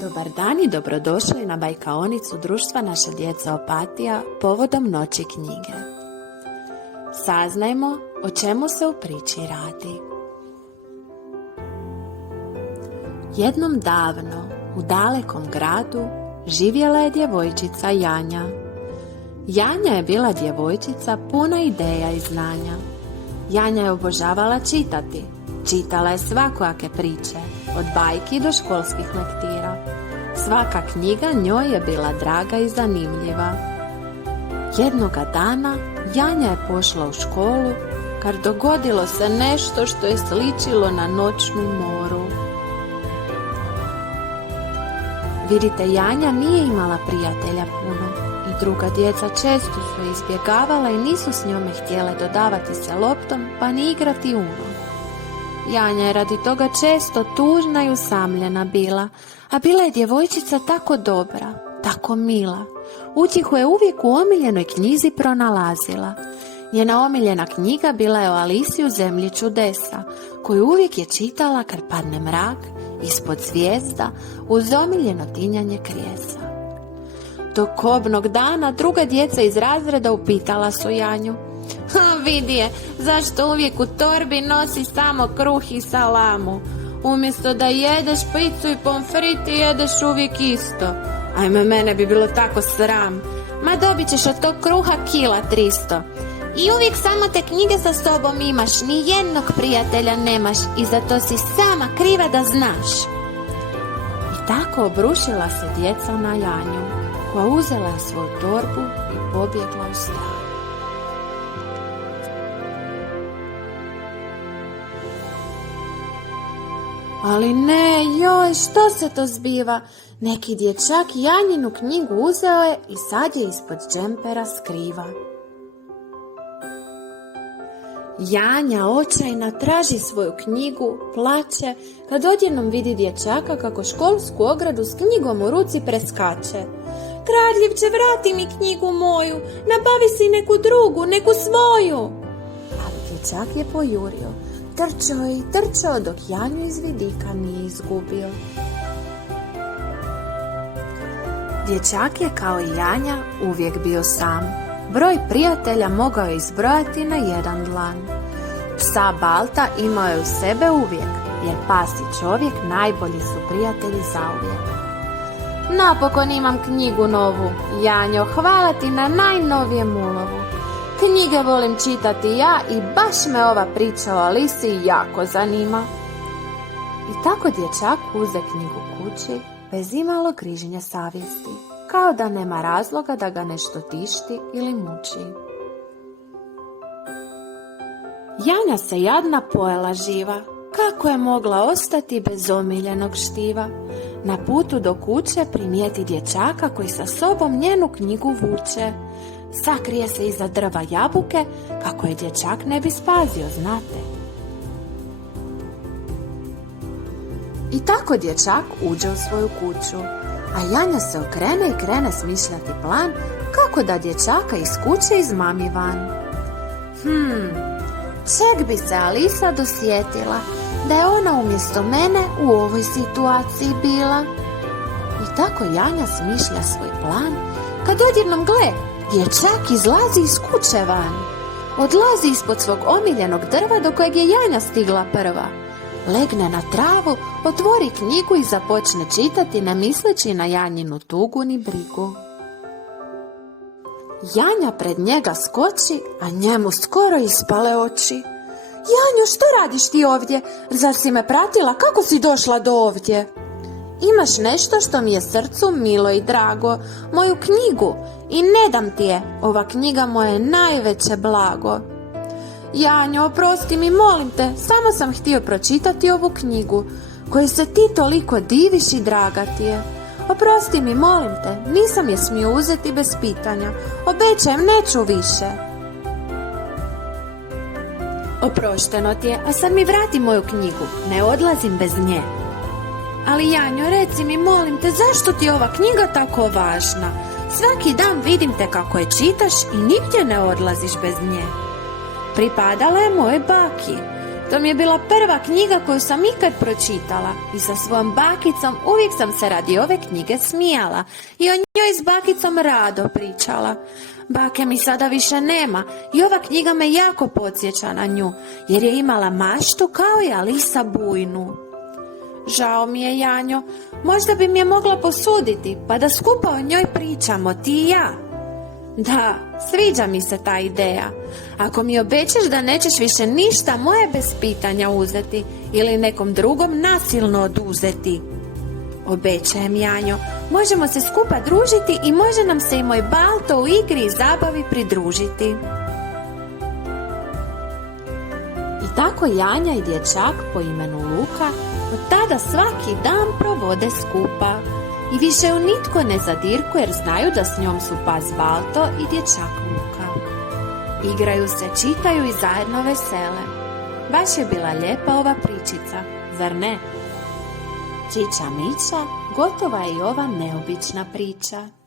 Dobar dan i dobrodošli na bajkaonicu Društva naša djeca Opatija povodom Noći knjige. Saznajmo o čemu se u priči radi. Jednom davno, u dalekom gradu, živjela je djevojčica Janja. Janja je bila djevojčica puna ideja i znanja. Janja je obožavala čitati. Čitala je svakojake priče, od bajki do školskih lektira. Svaka knjiga njoj je bila draga i zanimljiva. Jednoga dana Janja je pošla u školu, kad dogodilo se nešto što je sličilo na noćnu moru. Vidite, Janja nije imala prijatelja puno i druga djeca često su je izbjegavala i nisu s njome htjele dodavati se loptom pa ni igrati uno. Janja je radi toga često tužna i usamljena bila, a bila je djevojčica tako dobra, tako mila. Utjehu je uvijek u omiljenoj knjizi pronalazila. Njena omiljena knjiga bila je o Alisi u zemlji čudesa, koju uvijek je čitala kad padne mrak, ispod zvijezda, uz omiljeno tinjanje krijesa. Tog kobnog dana druga djeca iz razreda upitala su Janju: vidi je, zašto uvijek u torbi nosi samo kruh i salamu? Umjesto da jedeš picu i pomfriti, jedeš uvijek isto. Ajme, mene bi bilo tako sram. Ma dobit ćeš od tog kruha kila 300. I uvijek samo te knjige sa sobom imaš, ni jednog prijatelja nemaš i zato si sama kriva da znaš. I tako obrušila se djeca na Janju, koja uzela je svoju torbu i pobjegla u stan. Ali ne, joj, što se to zbiva? Neki dječak Janjinu knjigu uzeo je i sad je ispod džempera skriva. Janja očajna traži svoju knjigu, plače, kad odjednom vidi dječaka kako školsku ogradu s knjigom u ruci preskače. Kradljivče, vrati mi knjigu moju, nabavi si neku drugu, neku svoju. Ali dječak je pojurio. Trčao je i trčao dok Janju iz vidika nije izgubio. Dječak je kao i Janja uvijek bio sam. Broj prijatelja mogao je izbrojati na jedan dlan. Psa Balta imao je u sebe uvijek, jer pas i čovjek najbolji su prijatelji zauvijek. Napokon imam knjigu novu, Janjo, hvala ti na najnovijem ulovu. Knjige volim čitati ja i baš me ova priča o Alisi jako zanima. I tako dječak uze knjigu kući bez imalo grižnje savjesti, kao da nema razloga da ga nešto tišti ili muči. Janja se jadna pojela živa, kako je mogla ostati bez omiljenog štiva. Na putu do kuće primijeti dječaka koji sa sobom njenu knjigu vuče. Sakrije se iza drva jabuke, kako je dječak ne bi spazio, znate. I tako dječak uđe u svoju kuću, a Janja se okrene i krene smišljati plan kako da dječaka iz kuće izmami van. Čeg bi se Alisa dosjetila da je ona umjesto mene u ovoj situaciji bila? I tako Janja smišlja svoj plan, kad odjednom gle, dječak izlazi iz kuće van. Odlazi ispod svog omiljenog drva do kojeg je Janja stigla prva. Legne na travu, otvori knjigu i započne čitati, ne misleći na Janjinu tugu ni brigu. Janja pred njega skoči, a njemu skoro ispale oči. Janjo, što radiš ti ovdje? Zar si me pratila? Kako si došla do ovdje? Imaš nešto što mi je srcu milo i drago, moju knjigu, i ne dam ti je, ova knjiga moje najveće blago. Janjo, oprosti mi, molim te, samo sam htio pročitati ovu knjigu, koju se ti toliko diviš i draga ti je. Oprosti mi, molim te, nisam je smio uzeti bez pitanja, obećajem, neću više. Oprošteno ti je, a sad mi vrati moju knjigu, ne odlazim bez nje. Ali Janjo, reci mi, molim te, zašto ti je ova knjiga tako važna? Svaki dan vidim te kako je čitaš i nigdje ne odlaziš bez nje. Pripadala je moje baki. To mi je bila prva knjiga koju sam ikad pročitala i sa svojom bakicom uvijek sam se radi ove knjige smijala i o njoj s bakicom rado pričala. Bake mi sada više nema i ova knjiga me jako podsjeća na nju, jer je imala maštu kao i Alisa bujnu. Žao mi je, Janjo, možda bi mi je mogla posuditi, pa da skupa o njoj pričamo, ti i ja. Da, sviđa mi se ta ideja. Ako mi obećaš da nećeš više ništa moje bez pitanja uzeti ili nekom drugom nasilno oduzeti. Obećajem, Janjo, možemo se skupa družiti i može nam se i moj Balto u igri i zabavi pridružiti. I tako Janja i dječak po imenu Luka od tada svaki dan provode skupa i više ju nitko ne zadirku jer znaju da s njom su pas Balto i dječak Luka. Igraju se, čitaju i zajedno vesele. Baš je bila lijepa ova pričica, zar ne? Čiča miča, gotova je i ova neobična priča.